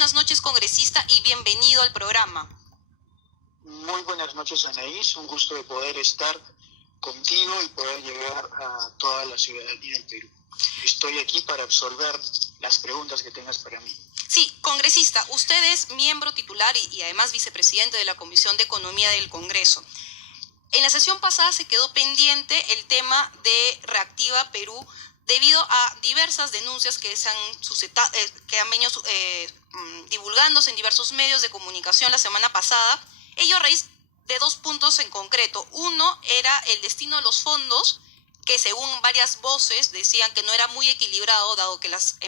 buenas noches, congresista, y bienvenido al programa. Muy buenas noches, Anaís. Un gusto de poder estar contigo y poder llegar a toda la ciudadanía del Perú. Estoy aquí para absorber las preguntas que tengas para mí. Sí, congresista, usted es miembro titular y además vicepresidente de la Comisión de Economía del Congreso. En la sesión pasada se quedó pendiente el tema de Reactiva Perú debido a diversas denuncias que han venido divulgándose en diversos medios de comunicación la semana pasada. Ello a raíz de dos puntos en concreto. Uno era el destino de los fondos, que según varias voces decían que no era muy equilibrado, dado que las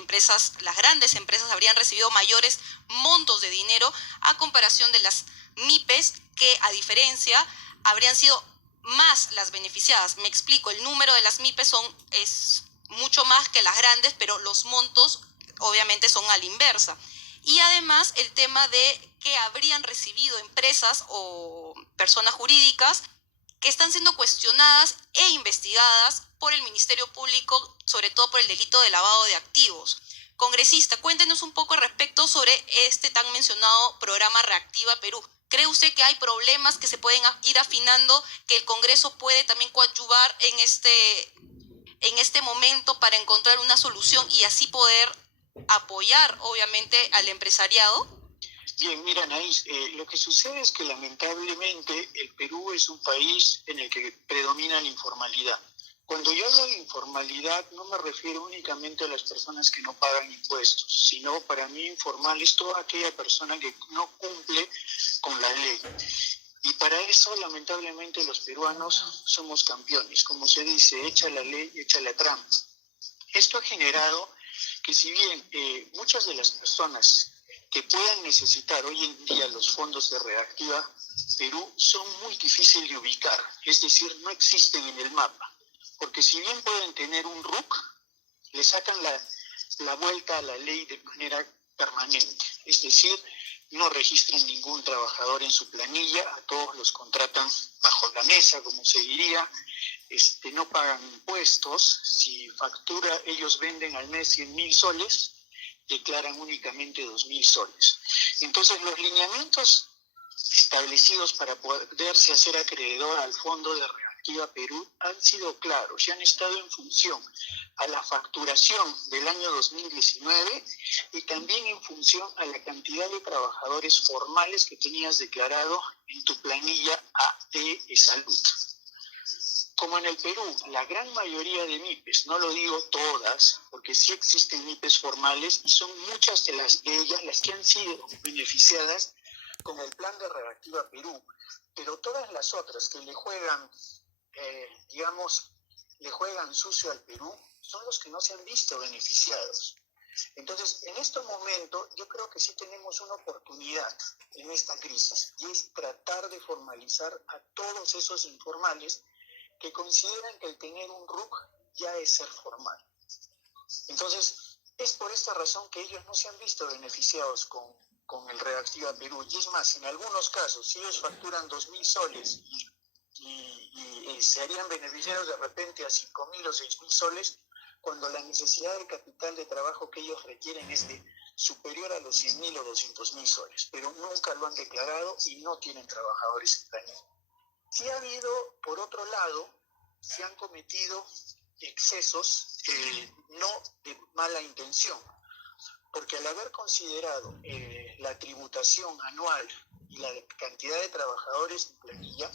grandes empresas habrían recibido mayores montos de dinero a comparación de las MIPES, que a diferencia habrían sido más las beneficiadas. Me explico, el número de las MIPES es mucho más que las grandes, pero los montos obviamente son a la inversa. Y además el tema de que habrían recibido empresas o personas jurídicas que están siendo cuestionadas e investigadas por el Ministerio Público, sobre todo por el delito de lavado de activos. Congresista, cuéntenos un poco respecto sobre este tan mencionado programa Reactiva Perú. ¿Cree usted que hay problemas que se pueden ir afinando, que el Congreso puede también coadyuvar en este momento para encontrar una solución y así poder apoyar, obviamente, al empresariado? Bien, mira, Anaís, lo que sucede es que lamentablemente el Perú es un país en el que predomina la informalidad. Cuando yo hablo de informalidad no me refiero únicamente a las personas que no pagan impuestos, sino para mí informal es toda aquella persona que no cumple con la ley. Y para eso, lamentablemente, los peruanos somos campeones. Como se dice, echa la ley, echa la trampa. Esto ha generado que si bien muchas de las personas que puedan necesitar hoy en día los fondos de Reactiva Perú son muy difíciles de ubicar, es decir, no existen en el mapa, porque si bien pueden tener un RUC, le sacan la vuelta a la ley de manera permanente, es decir, no registran ningún trabajador en su planilla, a todos los contratan bajo la mesa, como se diría, no pagan impuestos, si factura, ellos venden al mes 100.000 soles, declaran únicamente 2.000 soles. Entonces, los lineamientos establecidos para poderse hacer acreedor al Fondo de Reactiva Perú han sido claros y han estado en función a la facturación del año 2019 y también en función a la cantidad de trabajadores formales que tenías declarado en tu planilla de salud. Como en el Perú, la gran mayoría de MIPES, no lo digo todas, porque sí existen MIPES formales y son muchas de ellas las que han sido beneficiadas con el plan de Reactiva Perú, pero todas las otras que le juegan sucio al Perú, son los que no se han visto beneficiados. Entonces, en este momento, yo creo que sí tenemos una oportunidad en esta crisis, y es tratar de formalizar a todos esos informales que consideran que el tener un RUC ya es ser formal. Entonces, es por esta razón que ellos no se han visto beneficiados con el Reactiva Perú. Y es más, en algunos casos, si ellos facturan 2.000 soles y se harían beneficiarios de repente a 5.000 o 6.000 soles, cuando la necesidad del capital de trabajo que ellos requieren es superior a los 100.000 o 200.000 soles, pero nunca lo han declarado y no tienen trabajadores en planilla. Sí ha habido, por otro lado, se han cometido excesos no de mala intención, porque al haber considerado la tributación anual y la cantidad de trabajadores en planilla,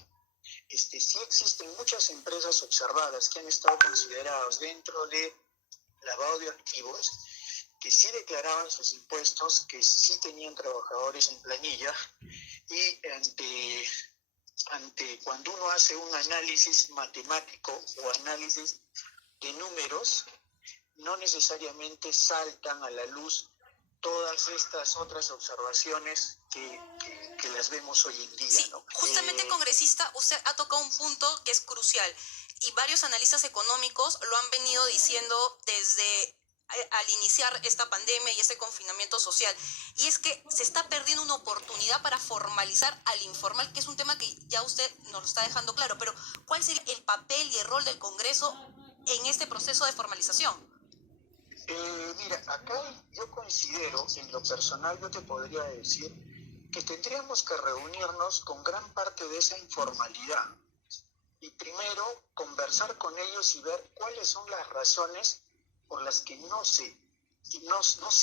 sí existen muchas empresas observadas que han estado consideradas dentro de lavado de activos, que sí declaraban sus impuestos, que sí tenían trabajadores en planilla, y cuando uno hace un análisis matemático o análisis de números, no necesariamente saltan a la luz todas estas otras observaciones que las vemos hoy en día, sí, ¿no? Justamente, congresista, usted ha tocado un punto que es crucial y varios analistas económicos lo han venido diciendo desde al iniciar esta pandemia y este confinamiento social, y es que se está perdiendo una oportunidad para formalizar al informal, que es un tema que ya usted nos lo está dejando claro, pero ¿cuál sería el papel y el rol del Congreso en este proceso de formalización? Mira, acá yo considero, en lo personal yo te podría decir que tendríamos que reunirnos con gran parte de esa informalidad y primero conversar con ellos y ver cuáles son las razones por las que no se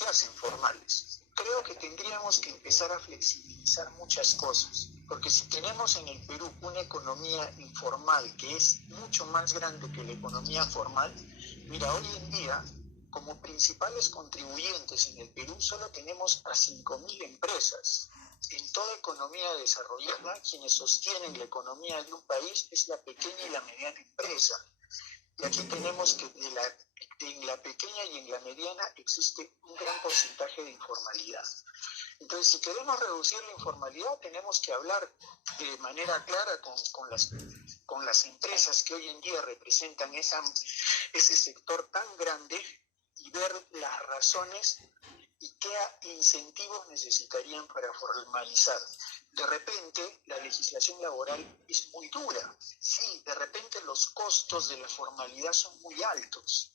hacen formales. Creo que tendríamos que empezar a flexibilizar muchas cosas, porque si tenemos en el Perú una economía informal que es mucho más grande que la economía formal, mira, hoy en día, como principales contribuyentes en el Perú, solo tenemos a 5.000 empresas. En toda economía desarrollada, quienes sostienen la economía de un país es la pequeña y la mediana empresa. Y aquí tenemos que en la pequeña y en la mediana existe un gran porcentaje de informalidad. Entonces, si queremos reducir la informalidad, tenemos que hablar de manera clara con las empresas que hoy en día representan ese sector tan grande y ver las razones y qué incentivos necesitarían para formalizar. De repente, la legislación laboral es muy dura. Sí, de repente los costos de la formalidad son muy altos.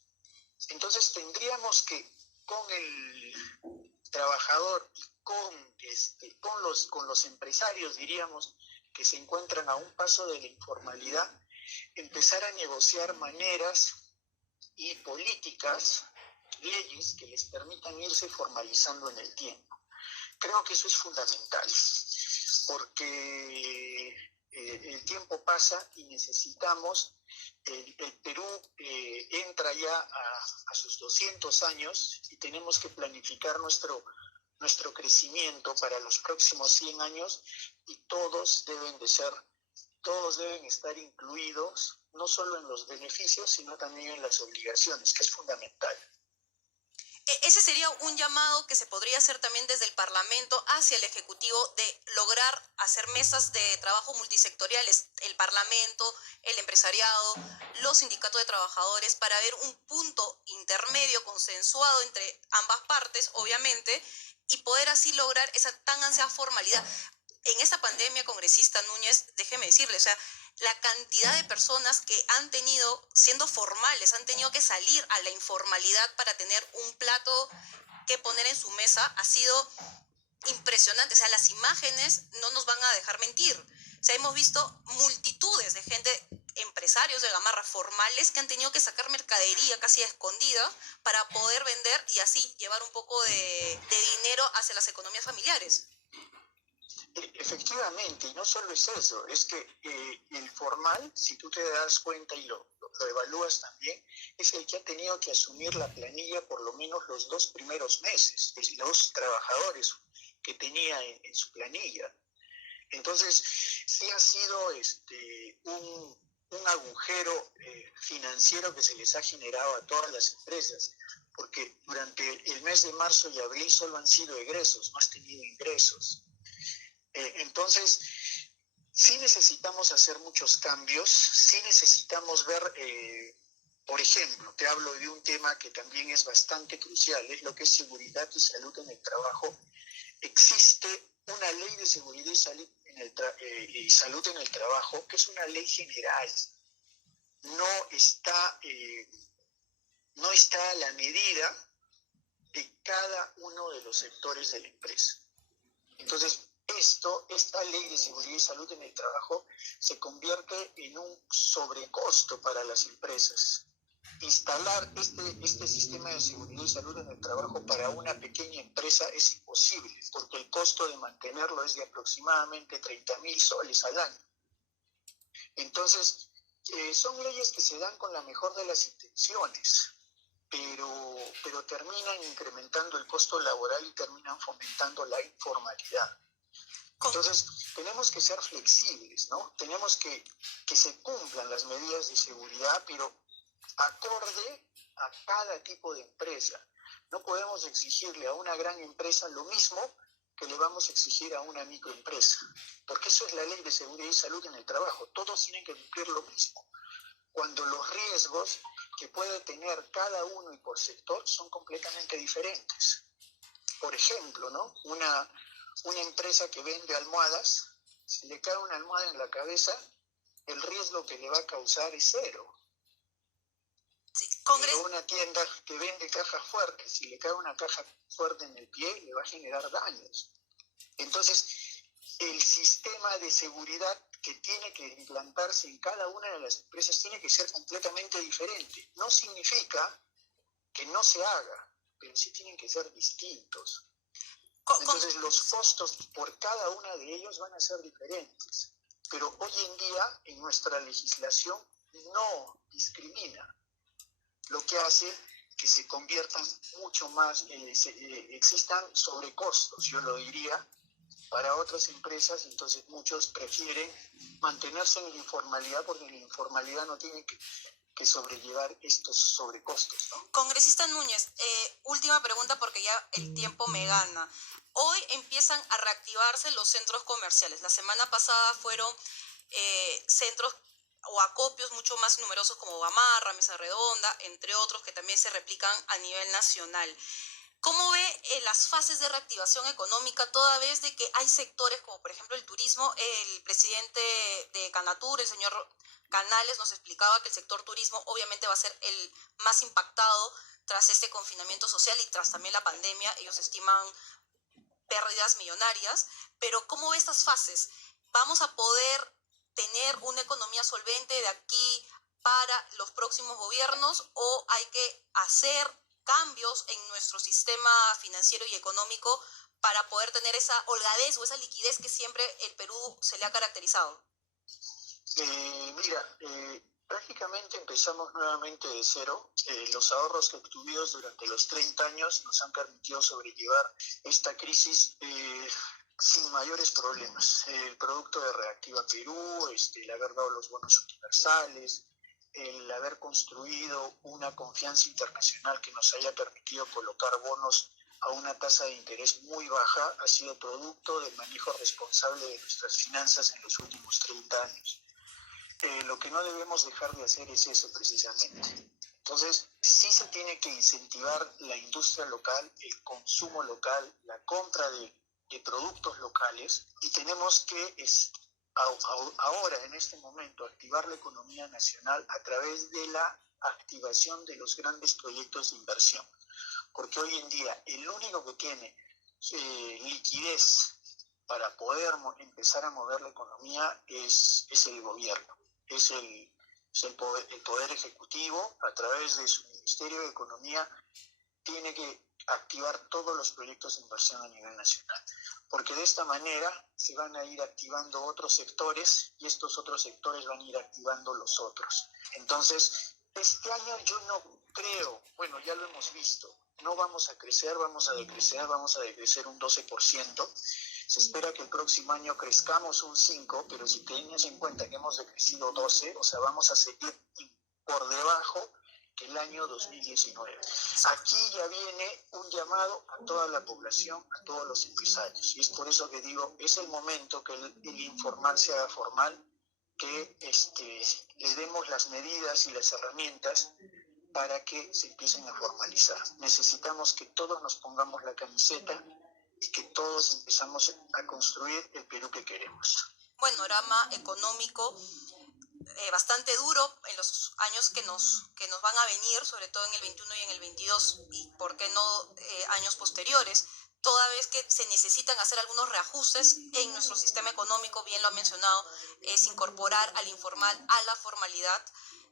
Entonces tendríamos que, con el trabajador y con los empresarios, diríamos, que se encuentran a un paso de la informalidad, empezar a negociar maneras y políticas, leyes que les permitan irse formalizando en el tiempo. Creo que eso es fundamental, porque el tiempo pasa y necesitamos, el Perú entra ya a sus 200 años y tenemos que planificar nuestro crecimiento para los próximos 100 años y todos deben estar incluidos, no solo en los beneficios, sino también en las obligaciones, que es fundamental. Ese sería un llamado que se podría hacer también desde el Parlamento hacia el Ejecutivo de lograr hacer mesas de trabajo multisectoriales, el Parlamento, el empresariado, los sindicatos de trabajadores, para ver un punto intermedio consensuado entre ambas partes, obviamente, y poder así lograr esa tan ansiada formalidad. En esta pandemia, congresista Núñez, déjeme decirle, o sea, la cantidad de personas que han tenido, siendo formales, han tenido que salir a la informalidad para tener un plato que poner en su mesa ha sido impresionante. O sea, las imágenes no nos van a dejar mentir. O sea, hemos visto multitudes de gente, empresarios de gamarra formales, que han tenido que sacar mercadería casi a escondidas para poder vender y así llevar un poco de dinero hacia las economías familiares. Efectivamente, y no solo es eso, es que el formal, si tú te das cuenta y lo evalúas también, es el que ha tenido que asumir la planilla por lo menos los 2 primeros meses, de los trabajadores que tenía en su planilla. Entonces, sí ha sido un agujero financiero que se les ha generado a todas las empresas, porque durante el mes de marzo y abril solo han sido egresos, no has tenido ingresos. Entonces, sí necesitamos hacer muchos cambios, sí necesitamos ver, por ejemplo, te hablo de un tema que también es bastante crucial, es lo que es seguridad y salud en el trabajo. Existe una ley de seguridad y salud en el trabajo, que es una ley general, no está a la medida de cada uno de los sectores de la empresa. Entonces, esta ley de seguridad y salud en el trabajo se convierte en un sobrecosto para las empresas. Instalar este sistema de seguridad y salud en el trabajo para una pequeña empresa es imposible, porque el costo de mantenerlo es de aproximadamente 30.000 soles al año. Entonces, son leyes que se dan con la mejor de las intenciones, pero terminan incrementando el costo laboral y terminan fomentando la informalidad. Entonces, tenemos que ser flexibles, ¿no? Tenemos que se cumplan las medidas de seguridad, pero acorde a cada tipo de empresa. No podemos exigirle a una gran empresa lo mismo que le vamos a exigir a una microempresa, porque eso es la ley de seguridad y salud en el trabajo. Todos tienen que cumplir lo mismo, cuando los riesgos que puede tener cada uno y por sector son completamente diferentes. Por ejemplo, ¿no? Una empresa que vende almohadas, si le cae una almohada en la cabeza, el riesgo que le va a causar es cero. Sí, Pero una tienda que vende cajas fuertes, si le cae una caja fuerte en el pie, le va a generar daños. Entonces, el sistema de seguridad que tiene que implantarse en cada una de las empresas tiene que ser completamente diferente. No significa que no se haga, pero sí tienen que ser distintos. Entonces, los costos por cada una de ellos van a ser diferentes. Pero hoy en día, en nuestra legislación, no discrimina, lo que hace que se conviertan mucho más, existan sobrecostos, yo lo diría, para otras empresas. Entonces muchos prefieren mantenerse en la informalidad porque en la informalidad no tienen que sobrellevar estos sobrecostos, ¿no? Congresista Núñez, última pregunta porque ya el tiempo me gana. Hoy empiezan a reactivarse los centros comerciales. La semana pasada fueron centros o acopios mucho más numerosos como Gamarra, Mesa Redonda, entre otros que también se replican a nivel nacional. ¿Cómo ve las fases de reactivación económica, toda vez de que hay sectores como por ejemplo el turismo? El presidente de Canatur, el señor Canales, nos explicaba que el sector turismo obviamente va a ser el más impactado tras este confinamiento social y tras también la pandemia. Ellos estiman pérdidas millonarias, pero ¿cómo ve estas fases? ¿Vamos a poder tener una economía solvente de aquí para los próximos gobiernos o hay que hacer cambios en nuestro sistema financiero y económico para poder tener esa holgadez o esa liquidez que siempre el Perú se le ha caracterizado? Prácticamente empezamos nuevamente de cero. Los ahorros que obtuvimos durante los 30 años nos han permitido sobrellevar esta crisis sin mayores problemas. El producto de Reactiva Perú, el haber dado los bonos universales, el haber construido una confianza internacional que nos haya permitido colocar bonos a una tasa de interés muy baja, ha sido producto del manejo responsable de nuestras finanzas en los últimos 30 años. Lo que no debemos dejar de hacer es eso precisamente. Entonces, sí se tiene que incentivar la industria local, el consumo local, la compra de productos locales, y tenemos que ahora, en este momento, activar la economía nacional a través de la activación de los grandes proyectos de inversión. Porque hoy en día el único que tiene liquidez para poder empezar a mover la economía es el gobierno, es el poder ejecutivo. A través de su Ministerio de Economía tiene que activar todos los proyectos de inversión a nivel nacional, porque de esta manera se van a ir activando otros sectores y estos otros sectores van a ir activando los otros. Entonces, este año yo no creo, bueno, ya lo hemos visto, no vamos a crecer, vamos a decrecer un 12%. Se espera que el próximo año crezcamos un 5%, pero si tienes en cuenta que hemos decrecido 12%, o sea, vamos a seguir por debajo que el año 2019. Aquí ya viene un llamado a toda la población, a todos los empresarios, y es por eso que digo, es el momento que el informal se haga formal, que le demos las medidas y las herramientas para que se empiecen a formalizar. Necesitamos que todos nos pongamos la camiseta y que todos empezamos a construir el Perú que queremos. Buen panorama económico bastante duro en los años que nos van a venir, sobre todo en el 21 y en el 22, y por qué no años posteriores, toda vez que se necesitan hacer algunos reajustes en nuestro sistema económico. Bien lo ha mencionado, es incorporar al informal a la formalidad.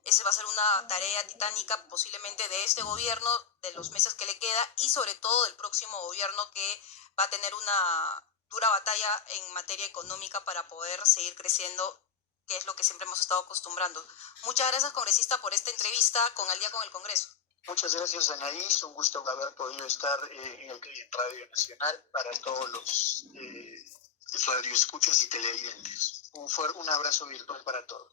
Esa va a ser una tarea titánica posiblemente de este gobierno, de los meses que le queda, y sobre todo del próximo gobierno, que va a tener una dura batalla en materia económica para poder seguir creciendo, que es lo que siempre hemos estado acostumbrando. Muchas gracias, congresista, por esta entrevista con Al Día con el Congreso. Muchas gracias, Anaís. Un gusto haber podido estar en Radio Nacional para todos los radioescuchas y televidentes. Un abrazo virtual para todos.